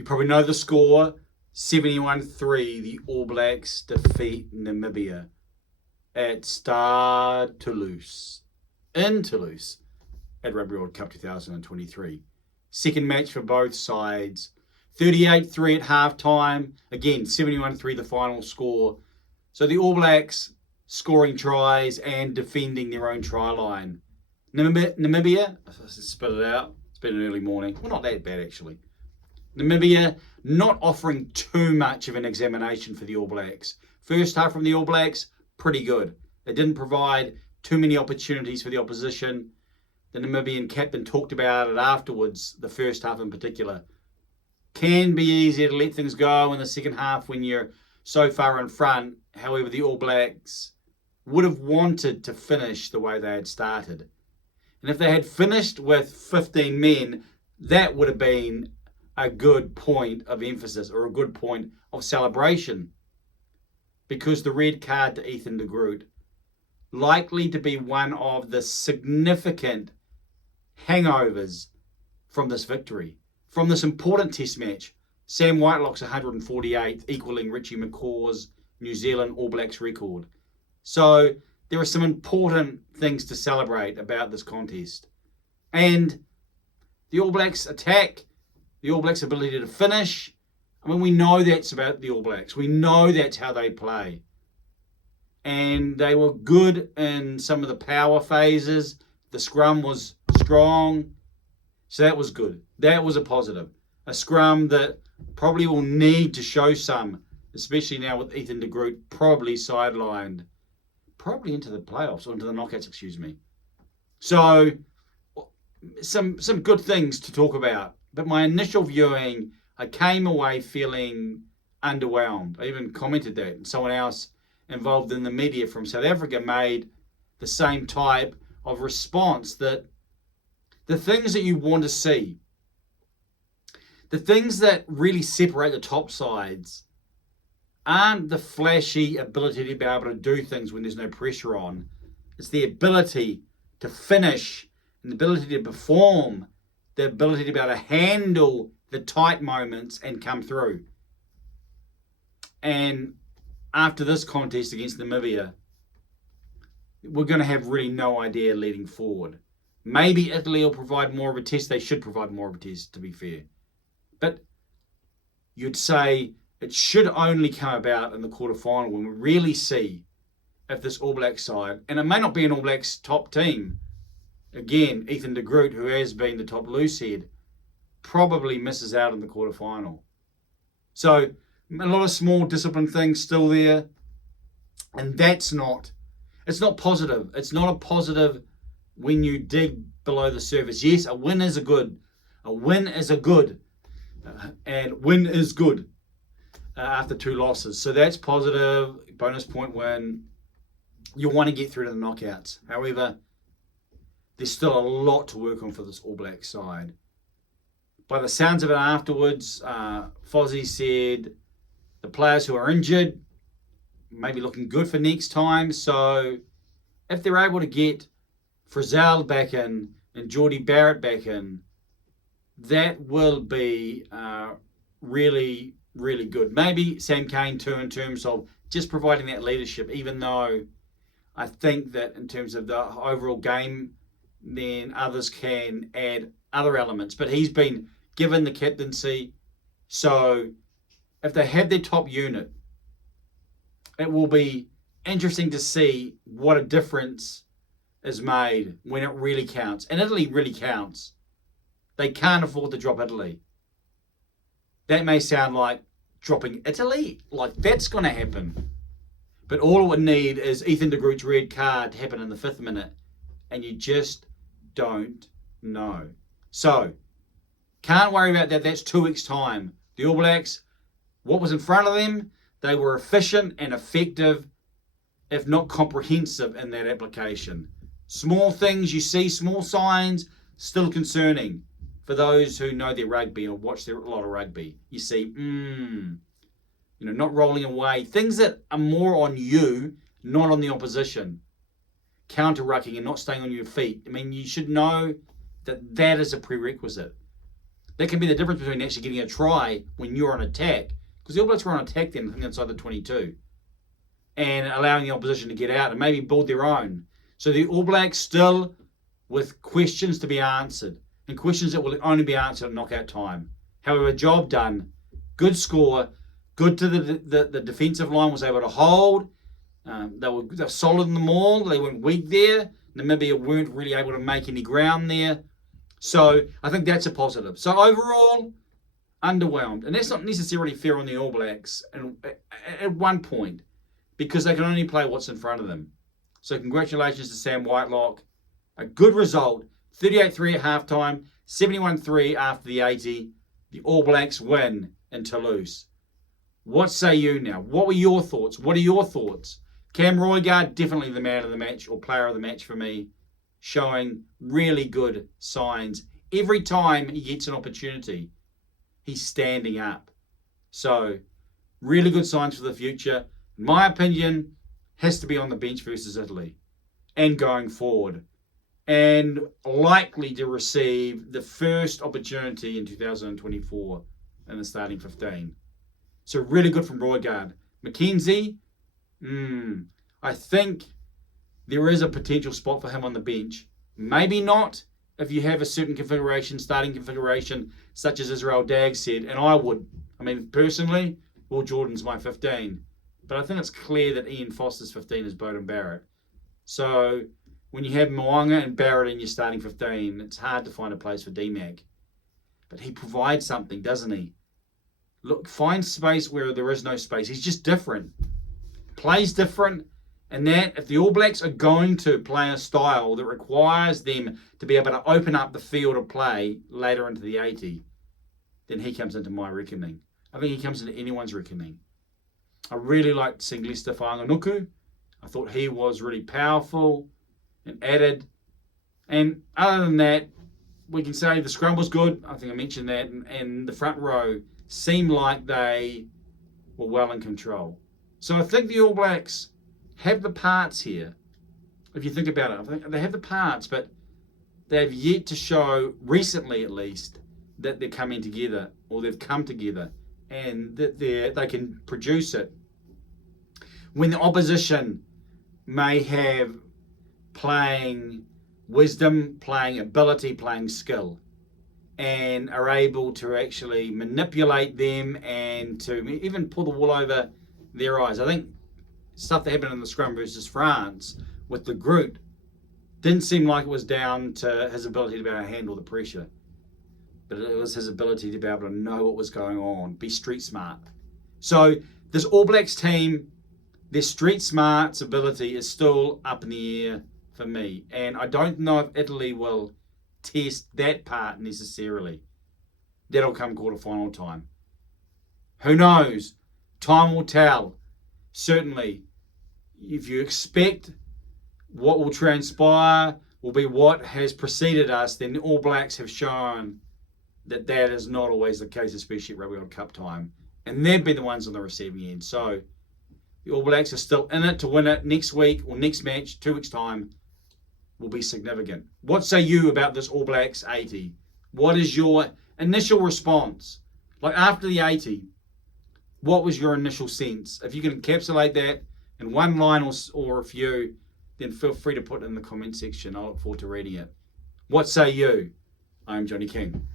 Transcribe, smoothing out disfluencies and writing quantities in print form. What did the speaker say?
You probably know the score, 71-3. The All Blacks defeat Namibia at Stade Toulouse, in Toulouse, at Rugby World Cup 2023. Second match for both sides. 38-3 at halftime. Again, 71-3 the final score. So the All Blacks scoring tries and defending their own try line. Namibia, spit it out. It's been an early morning. Well, not that bad actually. Namibia not offering too much of an examination for the All Blacks. First half from the All Blacks, pretty good. It didn't provide too many opportunities for the opposition. The Namibian captain talked about it afterwards, the first half in particular. Can be easier to let things go in the second half when you're so far in front. However, the All Blacks would have wanted to finish the way they had started. And if they had finished with 15 men, that would have been a good point of emphasis or a good point of celebration. Because the red card to Ethan de Groot, likely to be one of the significant hangovers from this victory, from this important test match. Sam Whitelock's 148th, equaling Richie McCaw's New Zealand All Blacks record. So there are some important things to celebrate about this contest. And the All Blacks attack, the All Blacks' ability to finish. I mean, we know that's about the All Blacks. We know that's how they play. And they were good in some of the power phases. The scrum was strong. So that was good. That was a positive. A scrum that probably will need to show some, especially now with Ethan de Groot probably sidelined. Probably into the playoffs, or into the knockouts, excuse me. So, some good things to talk about. But my initial viewing, I came away feeling underwhelmed. I even commented that. And someone else involved in the media from South Africa made the same type of response, that the things that you want to see, the things that really separate the top sides, aren't the flashy ability to be able to do things when there's no pressure on. It's the ability to finish, and the ability to perform, the ability to be able to handle the tight moments and come through. And after this contest against Namibia, we're going to have really no idea leading forward. Maybe Italy will provide more of a test. They should provide more of a test, to be fair. But you'd say it should only come about in the quarterfinal when we really see if this All Blacks side, and it may not be an All Blacks top team. Again, Ethan de Groot, who has been the top loosehead, probably misses out in the quarterfinal. So a lot of small discipline things still there, and it's not positive. It's not a positive when you dig below the surface. Yes, a win is good, and win is good after two losses. So that's positive, bonus point win. You want to get through to the knockouts. However, there's still a lot to work on for this All Black side. By the sounds of it afterwards, Fozzie said the players who are injured may be looking good for next time. So if they're able to get Frizzell back in and Geordie Barrett back in, that will be really, really good. Maybe Sam Cane too, in terms of just providing that leadership, even though I think that in terms of the overall game, then others can add other elements. But he's been given the captaincy. So if they have their top unit, it will be interesting to see what a difference is made when it really counts. And Italy really counts. They can't afford to drop Italy. That may sound like dropping Italy, like that's going to happen. But all it would need is Ethan de Groot's red card to happen in the 5th minute. And you just don't know. So, can't worry about that. That's 2 weeks' time. The All Blacks, what was in front of them, they were efficient and effective, if not comprehensive, in that application. Small things you see, small signs, still concerning for those who know their rugby or watch a lot of rugby. You see, not rolling away. Things that are more on you, not on the opposition. Counter-rucking and not staying on your feet. I mean, you should know that that is a prerequisite. That can be the difference between actually getting a try when you're on attack, because the All Blacks were on attack then, I think inside the 22, and allowing the opposition to get out and maybe build their own. So the All Blacks still with questions to be answered, and questions that will only be answered at knockout time. However, job done, good score, good to the defensive line was able to hold. They were solid in the maul. They weren't weak there. Namibia weren't really able to make any ground there. So I think that's a positive. So overall, underwhelmed. And that's not necessarily fair on the All Blacks at one point, because they can only play what's in front of them. So congratulations to Sam Whitelock. A good result. 38-3 at halftime, 71-3 after the 80. The All Blacks win in Toulouse. What say you now? What were your thoughts? What are your thoughts? Cam Roigard, definitely the man of the match or player of the match for me, showing really good signs. Every time he gets an opportunity, he's standing up. So, really good signs for the future. In my opinion, has to be on the bench versus Italy and going forward. And likely to receive the first opportunity in 2024 in the starting 15. So really good from Roigard. McKenzie, I think there is a potential spot for him on the bench. Maybe not if you have a certain configuration, starting configuration, such as Israel Dagg said. And I would. I mean, personally, Will Jordan's my 15. But I think it's clear that Ian Foster's 15 is Beauden Barrett. So when you have Moanga and Barrett in your starting 15, it's hard to find a place for D-Mac. But he provides something, doesn't he? Look, find space where there is no space. He's just different. Plays different. And that, if the All Blacks are going to play a style that requires them to be able to open up the field of play later into the 80, then he comes into my reckoning. I think he comes into anyone's reckoning. I really liked Singlista Whanganuku. I thought he was really powerful and added. And other than that, we can say the scrum was good. I think I mentioned that. And the front row seemed like they were well in control. So I think the All Blacks have the parts here. If you think about it, I think they have the parts, but they've yet to show, recently at least, that they're coming together, or they've come together, and that they can produce it. When the opposition may have playing wisdom, playing ability, playing skill, and are able to actually manipulate them and to even pull the wool over their eyes. I think stuff that happened in the scrum versus France with the Groot didn't seem like it was down to his ability to be able to handle the pressure, but it was his ability to be able to know what was going on, be street smart. So this All Blacks team, their street smarts ability is still up in the air for me. And I don't know if Italy will test that part necessarily. That'll come quarterfinal time. Who knows? Time will tell. Certainly, if you expect what will transpire will be what has preceded us, then the All Blacks have shown that that is not always the case, especially at Rugby World Cup time. And they've been the ones on the receiving end. So the All Blacks are still in it to win it. Next week or next match, 2 weeks' time, will be significant. What say you about this All Blacks 80? What is your initial response? Like after the 80, what was your initial sense? If you can encapsulate that in one line or a few, then feel free to put it in the comment section. I look forward to reading it. What say you? I'm Johnny King.